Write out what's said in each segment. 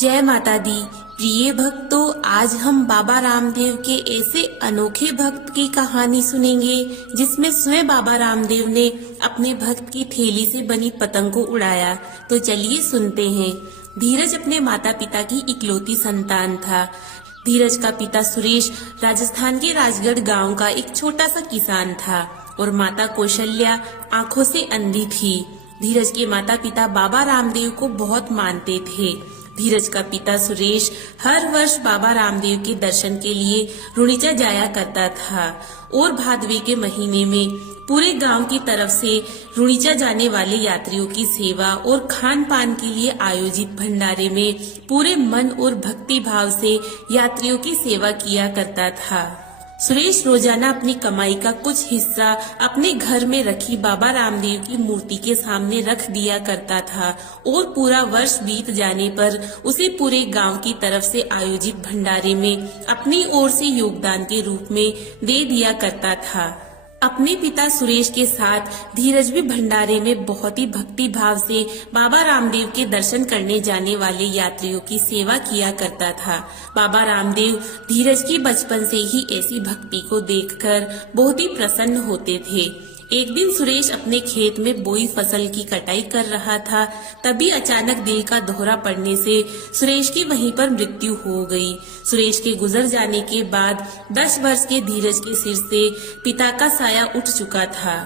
जय माता दी। प्रिय भक्तों, आज हम बाबा रामदेव के ऐसे अनोखे भक्त की कहानी सुनेंगे जिसमें स्वयं बाबा रामदेव ने अपने भक्त की थैली से बनी पतंग को उड़ाया। तो चलिए सुनते हैं। धीरज अपने माता पिता की इकलौती संतान था। धीरज का पिता सुरेश राजस्थान के राजगढ़ गांव का एक छोटा सा किसान था और माता कौशल्या आंखों से अंधी थी। धीरज के माता पिता बाबा रामदेव को बहुत मानते थे। धीरज का पिता सुरेश हर वर्ष बाबा रामदेव के दर्शन के लिए रुणीचा जाया करता था और भादवे के महीने में पूरे गांव की तरफ से रुणीचा जाने वाले यात्रियों की सेवा और खान पान के लिए आयोजित भंडारे में पूरे मन और भक्ति भाव से यात्रियों की सेवा किया करता था। सुरेश रोजाना अपनी कमाई का कुछ हिस्सा अपने घर में रखी बाबा रामदेव की मूर्ति के सामने रख दिया करता था और पूरा वर्ष बीत जाने पर उसे पूरे गांव की तरफ से आयोजित भंडारे में अपनी ओर से योगदान के रूप में दे दिया करता था। अपने पिता सुरेश के साथ धीरज भी भंडारे में बहुत ही भक्ति भाव से बाबा रामदेव के दर्शन करने जाने वाले यात्रियों की सेवा किया करता था। बाबा रामदेव धीरज की बचपन से ही ऐसी भक्ति को देखकर बहुत ही प्रसन्न होते थे। एक दिन सुरेश अपने खेत में बोई फसल की कटाई कर रहा था, तभी अचानक दिल का दौरा पड़ने से सुरेश की वहीं पर मृत्यु हो गई। सुरेश के गुजर जाने के बाद 10 वर्ष के धीरज के सिर से पिता का साया उठ चुका था।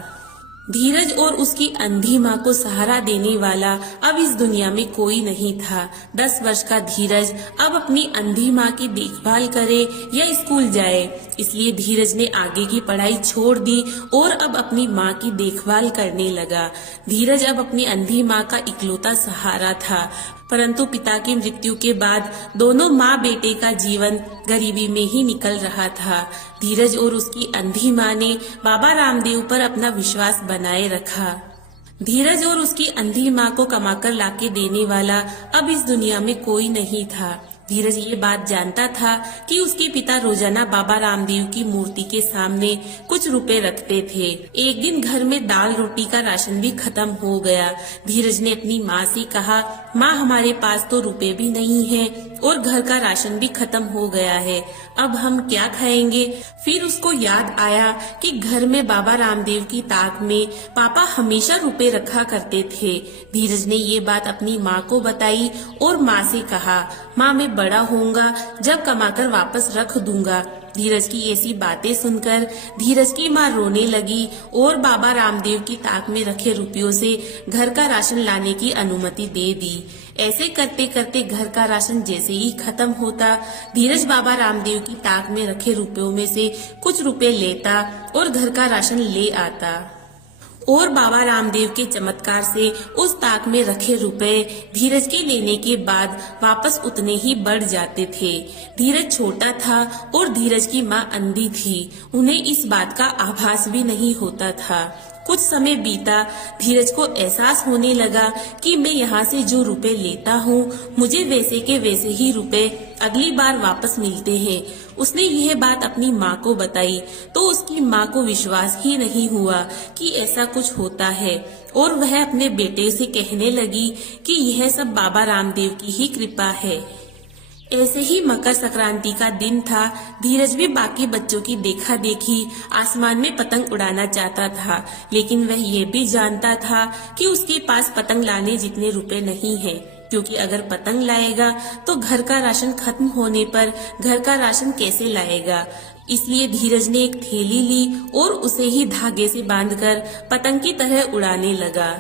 धीरज और उसकी अंधी माँ को सहारा देने वाला अब इस दुनिया में कोई नहीं था। 10 वर्ष का धीरज अब अपनी अंधी माँ की देखभाल करे या स्कूल जाए, इसलिए धीरज ने आगे की पढ़ाई छोड़ दी और अब अपनी माँ की देखभाल करने लगा। धीरज अब अपनी अंधी माँ का इकलौता सहारा था, परंतु पिता की मृत्यु के बाद दोनों माँ बेटे का जीवन गरीबी में ही निकल रहा था। धीरज और उसकी अंधी माँ ने बाबा रामदेव पर अपना विश्वास बनाए रखा। धीरज और उसकी अंधी माँ को कमाकर लाके देने वाला अब इस दुनिया में कोई नहीं था। धीरज ये बात जानता था कि उसके पिता रोजाना बाबा रामदेव की मूर्ति के सामने कुछ रुपए रखते थे। एक दिन घर में दाल रोटी का राशन भी खत्म हो गया। धीरज ने अपनी माँ से कहा, माँ हमारे पास तो रुपए भी नहीं हैं और घर का राशन भी खत्म हो गया है, अब हम क्या खाएंगे। फिर उसको याद आया कि घर में बाबा रामदेव की ताक में पापा हमेशा रुपए रखा करते थे। धीरज ने ये बात अपनी माँ को बताई और माँ से कहा, माँ मैं बड़ा होऊंगा जब कमाकर वापस रख दूंगा। धीरज की ऐसी बातें सुनकर धीरज की माँ रोने लगी और बाबा रामदेव की ताक में रखे रुपयों से घर का राशन लाने की अनुमति दे दी। ऐसे करते करते घर का राशन जैसे ही खत्म होता, धीरज बाबा रामदेव की ताक में रखे रुपयों में से कुछ रुपए लेता और घर का राशन ले आता और बाबा रामदेव के चमत्कार से उस ताक में रखे रुपए धीरज के लेने के बाद वापस उतने ही बढ़ जाते थे। धीरज छोटा था और धीरज की माँ अंधी थी, उन्हें इस बात का आभास भी नहीं होता था। कुछ समय बीता, धीरज को एहसास होने लगा कि मैं यहाँ से जो रुपए लेता हूँ मुझे वैसे के वैसे ही रुपए अगली बार वापस मिलते हैं। उसने यह बात अपनी माँ को बताई तो उसकी माँ को विश्वास ही नहीं हुआ कि ऐसा कुछ होता है और वह अपने बेटे से कहने लगी कि यह सब बाबा रामदेव की ही कृपा है। ऐसे ही मकर संक्रांति का दिन था। धीरज भी बाकी बच्चों की देखा देखी आसमान में पतंग उड़ाना चाहता था, लेकिन वह ये भी जानता था कि उसके पास पतंग लाने जितने रुपए नहीं हैं, क्योंकि अगर पतंग लाएगा तो घर का राशन खत्म होने पर घर का राशन कैसे लाएगा। इसलिए धीरज ने एक थैली ली और उसे ही धागे से बांधकर पतंग की तरह उड़ाने लगा।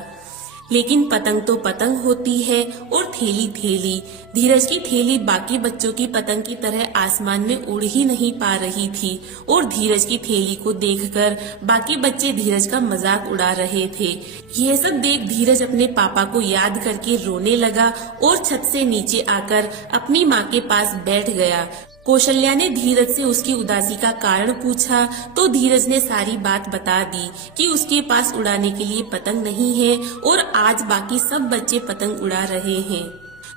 लेकिन पतंग तो पतंग होती है और थैली थैली। धीरज की थैली बाकी बच्चों की पतंग की तरह आसमान में उड़ ही नहीं पा रही थी और धीरज की थैली को देखकर बाकी बच्चे धीरज का मजाक उड़ा रहे थे। यह सब देख धीरज अपने पापा को याद करके रोने लगा और छत से नीचे आकर अपनी माँ के पास बैठ गया। कौशल्या ने धीरज से उसकी उदासी का कारण पूछा तो धीरज ने सारी बात बता दी कि उसके पास उड़ाने के लिए पतंग नहीं है और आज बाकी सब बच्चे पतंग उड़ा रहे हैं।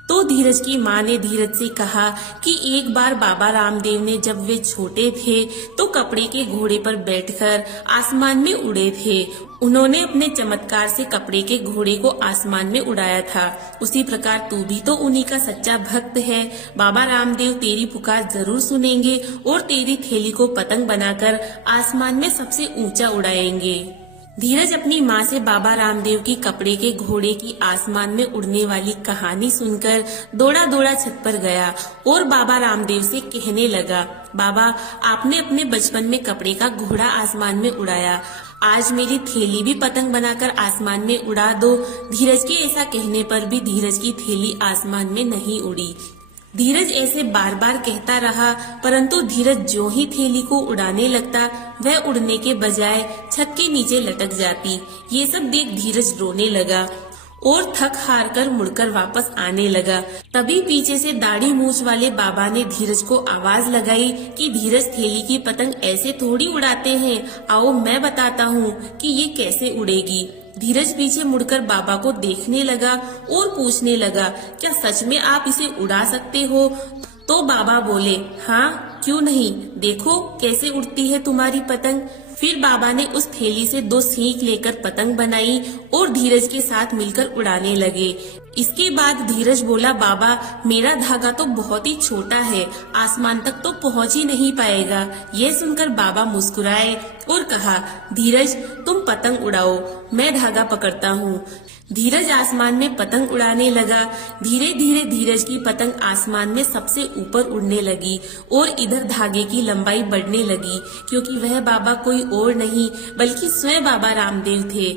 तो धीरज की माँ ने धीरज से कहा कि एक बार बाबा रामदेव ने जब वे छोटे थे तो कपड़े के घोड़े पर बैठकर आसमान में उड़े थे। उन्होंने अपने चमत्कार से कपड़े के घोड़े को आसमान में उड़ाया था। उसी प्रकार तू भी तो उन्हीं का सच्चा भक्त है। बाबा रामदेव तेरी पुकार जरूर सुनेंगे और तेरी थैली को पतंग बनाकर आसमान में सबसे ऊंचा उड़ाएंगे। धीरज अपनी माँ से बाबा रामदेव की कपड़े के घोड़े की आसमान में उड़ने वाली कहानी सुनकर दौड़ा दौड़ा छत पर गया और बाबा रामदेव से कहने लगा, बाबा आपने अपने बचपन में कपड़े का घोड़ा आसमान में उड़ाया, आज मेरी थैली भी पतंग बनाकर आसमान में उड़ा दो। धीरज के ऐसा कहने पर भी धीरज की थैली आसमान में नहीं उड़ी। धीरज ऐसे बार बार कहता रहा, परंतु धीरज जो ही थैली को उड़ाने लगता वह उड़ने के बजाय छत के नीचे लटक जाती। ये सब देख धीरज रोने लगा और थक हार कर मुड़कर वापस आने लगा। तभी पीछे से दाढ़ी मूछ वाले बाबा ने धीरज को आवाज लगाई कि धीरज थैली की पतंग ऐसे थोड़ी उड़ाते हैं, आओ मैं बताता हूँ कि ये कैसे उड़ेगी। धीरज पीछे मुड़कर बाबा को देखने लगा और पूछने लगा, क्या सच में आप इसे उड़ा सकते हो? तो बाबा बोले, हाँ क्यों नहीं, देखो कैसे उड़ती है तुम्हारी पतंग। फिर बाबा ने उस थैली से 2 सीख लेकर पतंग बनाई और धीरज के साथ मिलकर उड़ाने लगे। इसके बाद धीरज बोला, बाबा मेरा धागा तो बहुत ही छोटा है, आसमान तक तो पहुंच ही नहीं पाएगा। यह सुनकर बाबा मुस्कुराए और कहा, धीरज तुम पतंग उड़ाओ, मैं धागा पकड़ता हूँ। धीरज आसमान में पतंग उड़ाने लगा। धीरे धीरे धीरज की पतंग आसमान में सबसे ऊपर उड़ने लगी और इधर धागे की लंबाई बढ़ने लगी, क्योंकि वह बाबा कोई और नहीं बल्कि स्वयं बाबा रामदेव थे,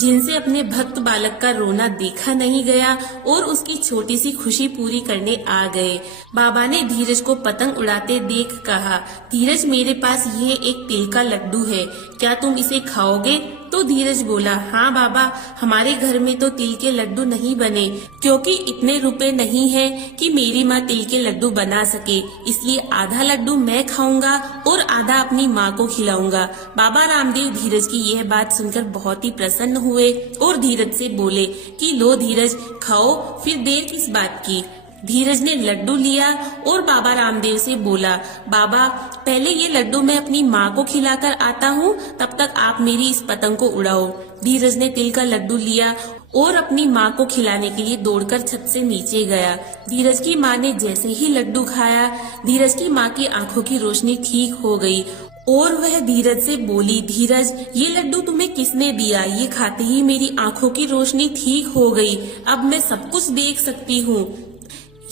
जिनसे अपने भक्त बालक का रोना देखा नहीं गया और उसकी छोटी सी खुशी पूरी करने आ गए। बाबा ने धीरज को पतंग उड़ाते देख कहा, धीरज मेरे पास ये एक तिल का लड्डू है, क्या तुम इसे खाओगे? तो धीरज बोला, हाँ बाबा हमारे घर में तो तिल के लड्डू नहीं बने, क्योंकि इतने रुपए नहीं है कि मेरी माँ तिल के लड्डू बना सके, इसलिए आधा लड्डू मैं खाऊंगा और आधा अपनी माँ को खिलाऊंगा। बाबा रामदेव धीरज की यह बात सुनकर बहुत ही प्रसन्न हुए और धीरज से बोले कि लो धीरज खाओ, फिर देर किस बात की। धीरज ने लड्डू लिया और बाबा रामदेव से बोला, बाबा पहले ये लड्डू मैं अपनी माँ को खिलाकर आता हूँ, तब तक आप मेरी इस पतंग को उड़ाओ। धीरज ने तिल का लड्डू लिया और अपनी माँ को खिलाने के लिए दौड़कर छत से नीचे गया। धीरज की माँ ने जैसे ही लड्डू खाया, धीरज की माँ की आंखों की रोशनी ठीक हो गई और वह धीरज से बोली, धीरज ये लड्डू तुम्हें किसने दिया? ये खाते ही मेरी आंखों की रोशनी ठीक हो गई, अब मैं सब कुछ देख सकती हूँ।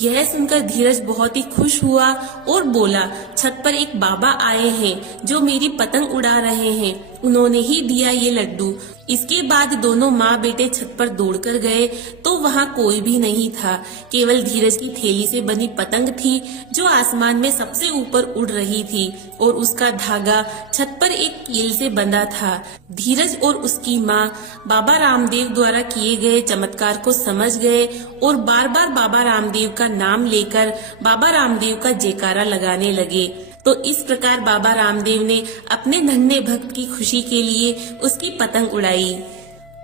यह सुनकर धीरज बहुत ही खुश हुआ और बोला, छत पर एक बाबा आए हैं जो मेरी पतंग उड़ा रहे हैं, उन्होंने ही दिया ये लड्डू। इसके बाद दोनों माँ बेटे छत पर दौड़कर गए तो वहाँ कोई भी नहीं था, केवल धीरज की थैली से बनी पतंग थी जो आसमान में सबसे ऊपर उड़ रही थी और उसका धागा छत पर एक कील से बंधा था। धीरज और उसकी माँ बाबा रामदेव द्वारा किए गए चमत्कार को समझ गए और बार बार बाबा रामदेव का नाम लेकर बाबा रामदेव का जयकारा लगाने लगे। तो इस प्रकार बाबा रामदेव ने अपने नन्हे भक्त की खुशी के लिए उसकी पतंग उड़ाई।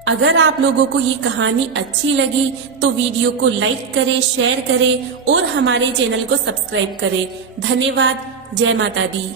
अगर आप लोगों को ये कहानी अच्छी लगी तो वीडियो को लाइक करें, शेयर करें और हमारे चैनल को सब्सक्राइब करें। धन्यवाद। जय माता दी।